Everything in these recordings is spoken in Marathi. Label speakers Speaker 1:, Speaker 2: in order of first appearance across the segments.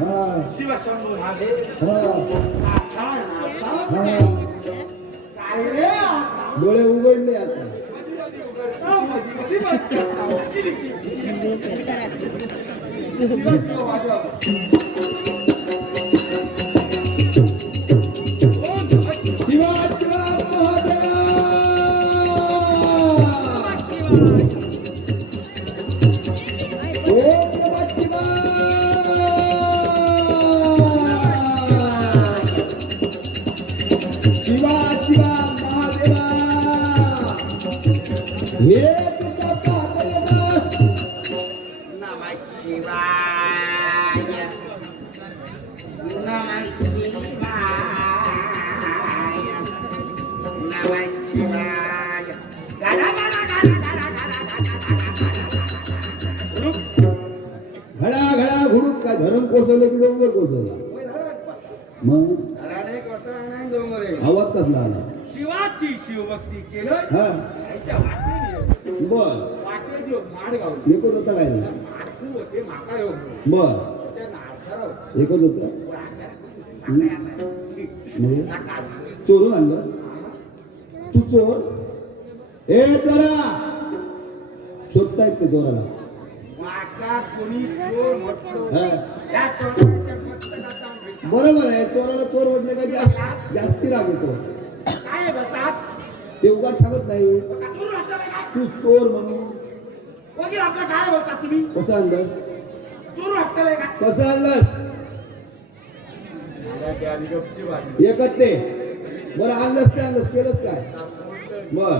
Speaker 1: हा
Speaker 2: शिवशंभू?
Speaker 1: डोळे उघडले आता मग. आवाज कसला आला
Speaker 2: शिवाची शिवभक्ती केलं.
Speaker 1: हा. बर. एकच होता काय बर. एकच होता. चोरून आणलं? तू चोर? ए चोरा! शोधतायत ते चोराला?
Speaker 2: कोणी चोर म्हटलो
Speaker 1: बरोबर आहे चोराला चोर म्हटलं का जास्त जास्ती राग येतो.
Speaker 2: काय बोलतात
Speaker 1: ते उगाच सांगत नाही? तू चोर म्हणून.
Speaker 2: वगैरे आपलं काय बोलतात तुम्ही?
Speaker 1: कसं आणलंस?
Speaker 2: चोर वाटतं का?
Speaker 1: कसं आणलंस? एकच ते. बरं आणलंस ते आणलंस केलंच काय? बर.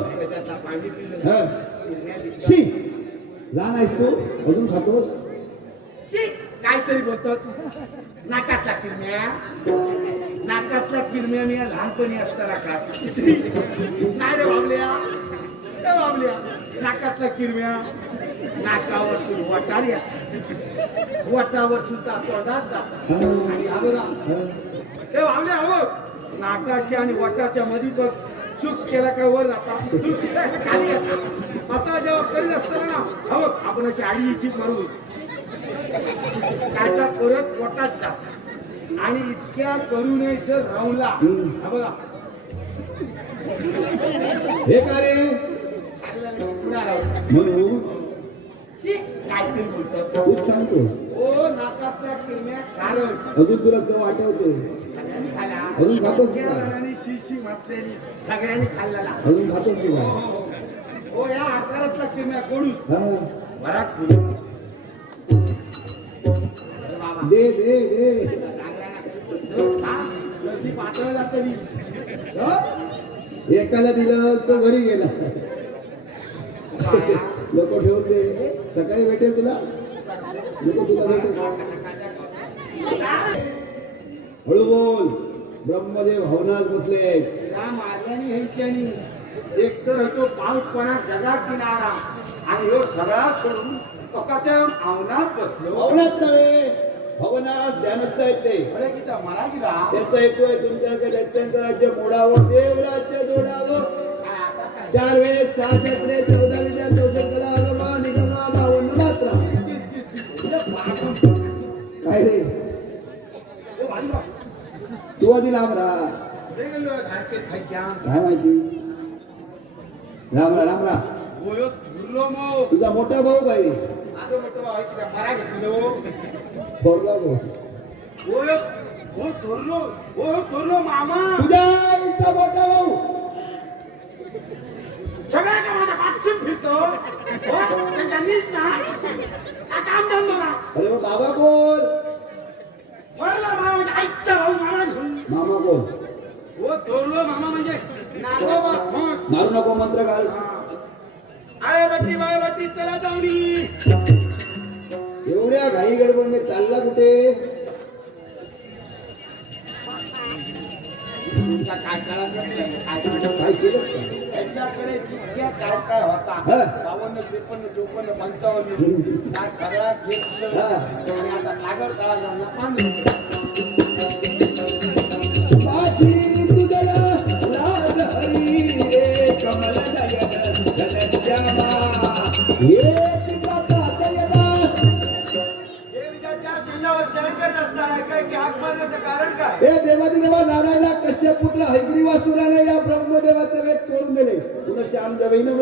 Speaker 1: हा. शी! लहान आहेस तू? अजून खातोस?
Speaker 2: काहीतरी बोलतात. नाकातला किरम्या नाकातला किरम्या मी लहानपणी असताना का नाही रे बाबल्या. रे बाबल्या. नाकातला किरम्या नाकावर सुरू वटार या वटावर सुद्धा तोंडात जात हे बाबल्या हवं नाकाच्या आणि वटाच्या मध्ये बघ. चूक केला का वर जाता? चूक केला खाली येता जेव्हा करीत असताना ना हवं आपण अशी आडीची मारू. काटा परत पोटात जात आणि इतक्या जर राहुला. हा बघा.
Speaker 1: हे का रे?
Speaker 2: काहीतरी
Speaker 1: सांगतो
Speaker 2: ओ नाकातल्या किरम्या कारण
Speaker 1: अजून तुला चव आठवते.
Speaker 2: सगळ्यांनी
Speaker 1: अजून खातोस
Speaker 2: म्हटलेली खाल्लेला
Speaker 1: अजून खातोस की काय
Speaker 2: हो या आसारातला किरम्या कोणूच
Speaker 1: हा.
Speaker 2: बरा
Speaker 1: दे दे दे. एकाला दिलं तो घरी गेला. लोक ठेवते सकाळी भेटेल तुला. लोक तुला भेटेल. हळू बोल. ब्रह्मदेव हवनास बसले
Speaker 2: माझ्यानी ह्याच्यानी एक तर तो पाऊस पडा जगा किनारा. आणि ह्यो सगळा सोडून टोकाच्या आवनात बसलो.
Speaker 1: हवनाच नव्हे. हवनास ध्यानस्थ आहेत ते त्यांचा येतोय तुमच्याकडे दैत्यांचं राज्य मोडावं देव राज्य जोडावं. चार वेळेस सहा शास्त्रे चौदा विद्या चौसष्ट कला अगमा निगमा बावन्न मात्रा. काय रे. तू आधी लांब राहा. काय? माहिती. राम राहा राम
Speaker 2: मो
Speaker 1: तुझा मोठा भाऊ काय रे?
Speaker 2: मोठं भाऊ
Speaker 1: थोरला भाऊ
Speaker 2: हो मामा.
Speaker 1: तुझ्या मोठा भाऊ.
Speaker 2: सगळ्या का माझ्या पाठसून फिरतो. हो? त्यांच्या नीच ना हा काम धंदो ना
Speaker 1: अरे मग बाबा
Speaker 2: मामा म्हणजे आईचा भाऊ मामा
Speaker 1: मामा
Speaker 2: हो थोरलो मामा म्हणजे नागोबा फॉस
Speaker 1: मारू नको मंत्र घाल
Speaker 2: आळे बट्टी बाय बट्टी चला जाऊनी
Speaker 1: एवढ्या घाई गडबडने चालला कुठे?
Speaker 2: काय कळा काय कळा
Speaker 1: काय केलंस का?
Speaker 2: त्यांच्याकडे जितक्या काय काय होता
Speaker 1: हा.
Speaker 2: बावन्न त्रेपन्न चोपन्न पंचावन्न काय सगळा घेतलं
Speaker 1: हा.
Speaker 2: आता सागर तळा झाला पाणी
Speaker 1: हे देवादी देवा नारायणला कश्यप पुत्र हैग्रीवासुराने या ब्रह्मदेवाचे वेद चोरून दिले पुन्हा श्याम देवही न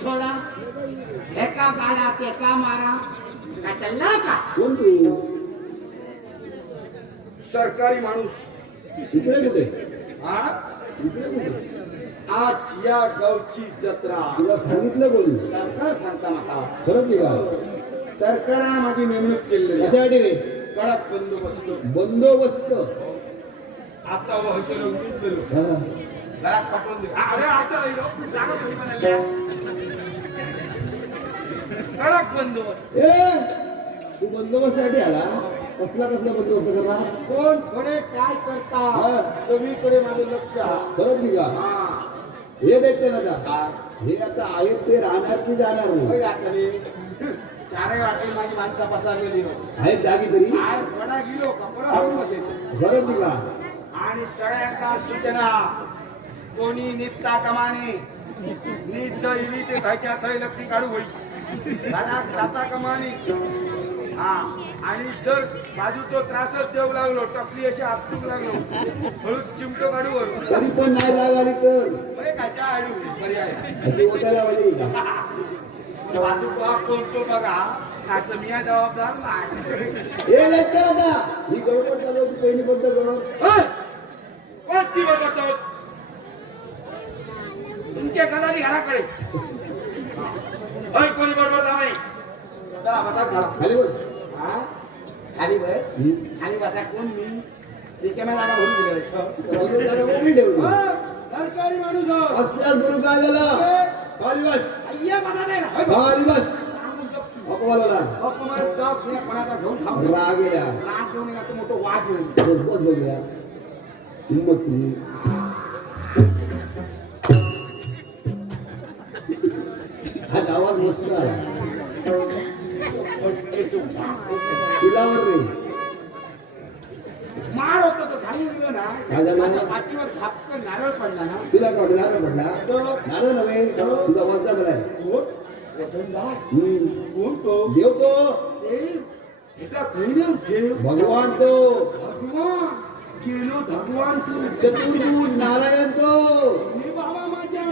Speaker 3: सोडा. एका गाडा तेका मारा. काय चालला का
Speaker 2: सरकारी माणूस.
Speaker 1: इकडे कुठे?
Speaker 2: हा
Speaker 1: इकडे कुठे?
Speaker 2: आज या गावची जत्रा.
Speaker 1: तुला सांगितलं कोणी?
Speaker 3: सरकार सांगता माका
Speaker 1: खरंच का?
Speaker 2: सरकारानं माझी नेमणूक केलेली आहे.
Speaker 1: कशासाठी रे?
Speaker 2: कडक बंदोबस्त.
Speaker 1: बंदोबस्त.
Speaker 2: आता व्हायचं गेलो. आहे? कडक बंदोबस्त
Speaker 1: ए तू बंदोबस्तासाठी आला कसला कसला बंदोबस्त करणार
Speaker 2: कोण कोणे काय करता. सगळीकडे माझं लक्ष आहे.
Speaker 1: खरंच नाही का
Speaker 2: हा.
Speaker 1: हे देते ना आता? हे आता आहेत ते राहणार की जाणार नाही.
Speaker 2: चारही वाटे माझी माणसं पसरलेली हो
Speaker 1: आहेत जागी तरी
Speaker 2: काय वडा गेलो कपडा हळून बसेल
Speaker 1: नाही का
Speaker 2: आणि सगळ्यांना सूचना कोणी निघता कमाने? नीट इली ते थयच्या थय लक्की काढू होई. घरात जाता कमाने. हा आणि जर बाजू तो त्रासच देऊ लागलो टकली अशी आपटूक लागलो हळूच चिमटो काढू
Speaker 1: तरी पण नाही जाग आली तर?
Speaker 2: काच्या आडू पर्याय? बाजू कोणतो बघा? आता मी जबाबदार नाही.
Speaker 1: हे आता ही गडबड चालू होती पहिली बंद गडबड!
Speaker 2: कोणती बरोबर तुमच्या घराली घराकडे होय कोणी बरोबर नाही चला बसा घरा
Speaker 1: खाली बस
Speaker 2: हा? खाली बस
Speaker 1: हम्म.
Speaker 2: खाली बसा कोण मी ते कॅमेरा भरून दिलं
Speaker 1: बरोबर जागा उभी ठेवली.
Speaker 2: सरकारी माणूस हो.
Speaker 1: असल्यास गुरु काय झालं खाली बस
Speaker 2: अय्या बसा नाही ना होय बा.
Speaker 1: खाली बस अपवादाला
Speaker 2: अपमान चौक हे कोणाचा घेऊन खाऊ
Speaker 1: राग येला
Speaker 2: राग घेऊन येणार तर मोठं वाद होईल
Speaker 1: बस बस बघूया हिंमत तुझी हा आला तुलावर रे
Speaker 2: होतो तो सांगितलं ना? माझ्या पाठीवर थापकन नारळ पडला ना
Speaker 1: तुला का वाटलं नारळ पडला नारळ नव्हे तुझा वजदा झालाय
Speaker 2: कोण? वजनदार.
Speaker 1: हम्म.
Speaker 2: कोण तो?
Speaker 1: देव तो
Speaker 2: ते एका कैऱ्यावर ठेव.
Speaker 1: भगवान तो
Speaker 2: भगवान गेलो भगवान तू
Speaker 1: चतुर्भुज नारायण तो
Speaker 2: मी बाबा माझ्या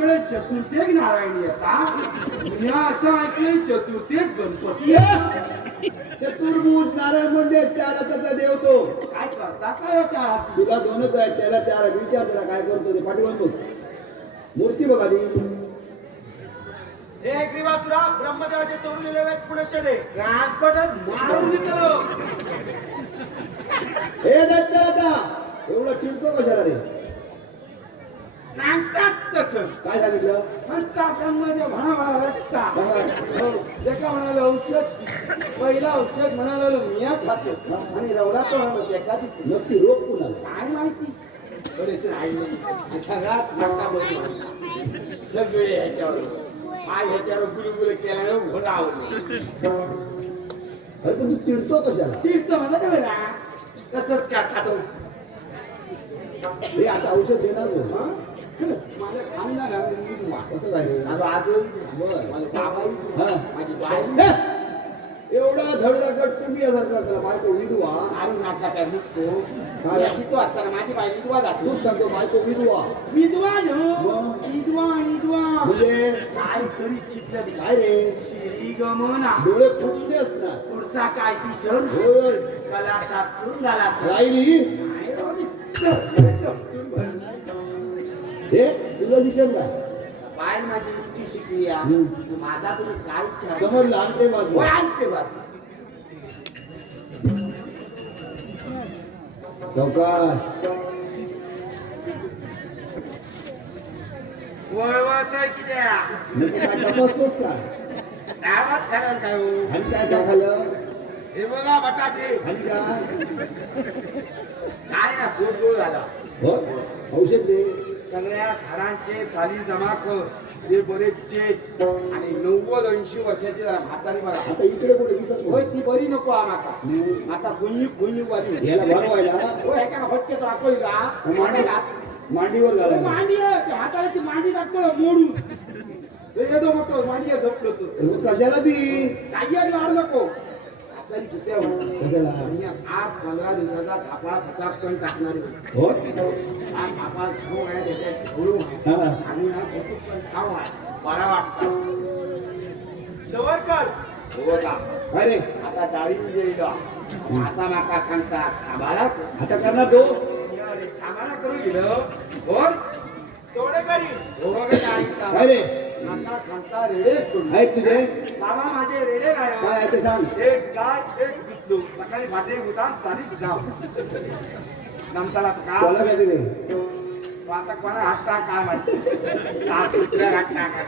Speaker 2: तुमच्याकडे चतुर्थेक नारायणी येतात मी असं ऐकलंय चतुर्थेक गणपती आहे.
Speaker 1: चतुर्भुज नारायण म्हणजे चार हाताचा देव तो.
Speaker 2: काय करता? काय त्या हाती?
Speaker 1: तुला दोनच आहेत त्याला चार. विचार त्याला काय करतो ते पाठीवर बघ मूर्ती बघ
Speaker 2: हे ग्रीवासुरा ब्रह्मदेवाचे चौरलेले वेद गाठपटात मारून घेतलं.
Speaker 1: हे दैत्य आता. एवढं चिडतो कशाला रे?
Speaker 2: सांगतात तसं.
Speaker 1: काय सांगितलं?
Speaker 2: म्हणतात म्हणा मला रक्ता
Speaker 1: सांगा.
Speaker 2: हो, जे का म्हणाले औषध पहिला औषध म्हणाले मिया खातो. आणि रवडा तो म्हणालो एखादी
Speaker 1: नक्की रोग कुणाला?
Speaker 2: काय माहिती? थोडेसे राहिले सगळ्यात मोठा बदल सगळे ह्याच्यावर पाय ह्याच्यावर गुलगुल केल्यावर घोडा
Speaker 1: अरे पण तू चिडतो कशाला?
Speaker 2: तीर्थ म्हणत बघा तसंच का खातो
Speaker 1: हे आता औषध देणार
Speaker 2: माझ्या खानदार
Speaker 1: कसं झालं
Speaker 2: माझा आजोबा
Speaker 1: बरं.
Speaker 2: माझी बाबाई
Speaker 1: हा.
Speaker 2: माझी बाई!
Speaker 1: एवढा धडला गट तुम्ही यासारखा करा बायको विधवा
Speaker 2: आणि नाटकाचा निघतो
Speaker 1: काय?
Speaker 2: तो असताना माझी बाई विधवा जातो
Speaker 1: तूच सांगतो बायको विधवा
Speaker 2: विद्वान हो
Speaker 1: मग?
Speaker 2: विद्वान विद्वान
Speaker 1: म्हणजे
Speaker 2: काहीतरी चितलं
Speaker 1: काय रे
Speaker 2: श्री गमना
Speaker 1: डोळे फुटले असणार
Speaker 2: पुढचा काय सण
Speaker 1: होय
Speaker 2: कला साचून झाला
Speaker 1: राहिली
Speaker 2: काय ती?
Speaker 1: हे? तुझं दिसेल का
Speaker 2: बाय माझी इतकी शिकली माझा तुम्ही काय
Speaker 1: समजलं आणते बाजू.
Speaker 2: आणते बात
Speaker 1: चौकाश.
Speaker 2: वळवत आहे की द्या
Speaker 1: म्हणजे काय तपासतोस का?
Speaker 2: गावात खरं काय हो?
Speaker 1: आणि काय दाखवलं
Speaker 2: हे बघा बटाटे.
Speaker 1: आणि काय?
Speaker 2: काय ना गोड गोड झाला.
Speaker 1: हो? औषध दे.
Speaker 2: सगळ्या झाडांचे साली जमा कर ते बरेच चेच आणि नव्वद ऐंशी वर्षाची म्हातारी बघा
Speaker 1: आता इकडे कुठे दिसत
Speaker 2: होय ती बरी नको आम्हाला आता. गुंजी गुंजी वाली.
Speaker 1: याला भरवायला
Speaker 2: होय दाखवली का
Speaker 1: मांडी मांडीवर घालायला
Speaker 2: मांडी हाताला ती मांडी दाखव मोडून. येतो मोठं मांडी झोपलो तू.
Speaker 1: कशाला ती
Speaker 2: काही नको. आपल्याला किती आज पंधरा दिवसाचा कापा पचापण टाकणारी
Speaker 1: हो
Speaker 2: हा कापा खाऊ आहे त्याच्यात घोळू आहे
Speaker 1: हा
Speaker 2: आणि ना पण खाऊ आहे बरा वाटतं सवरकर हो का
Speaker 1: अरे
Speaker 2: आता डाळिंब येईल आता माका सांगता साबारा
Speaker 1: आता करणार दो
Speaker 2: साबारा तेवढे करीन हो डाळिंब
Speaker 1: काय
Speaker 2: आता सांगता रेडे
Speaker 1: आहेत तुझे
Speaker 2: बाबा माझे रेडे
Speaker 1: काय
Speaker 2: काय
Speaker 1: आहे ते सांग.
Speaker 2: एक गाय एक पितलू सकाळी भाटे उदान चालीत जाव. नंतरला का
Speaker 1: कोणासाठी रे
Speaker 2: आता कोणा हात टाक काय माहिती. का कुठल्या हात टाका.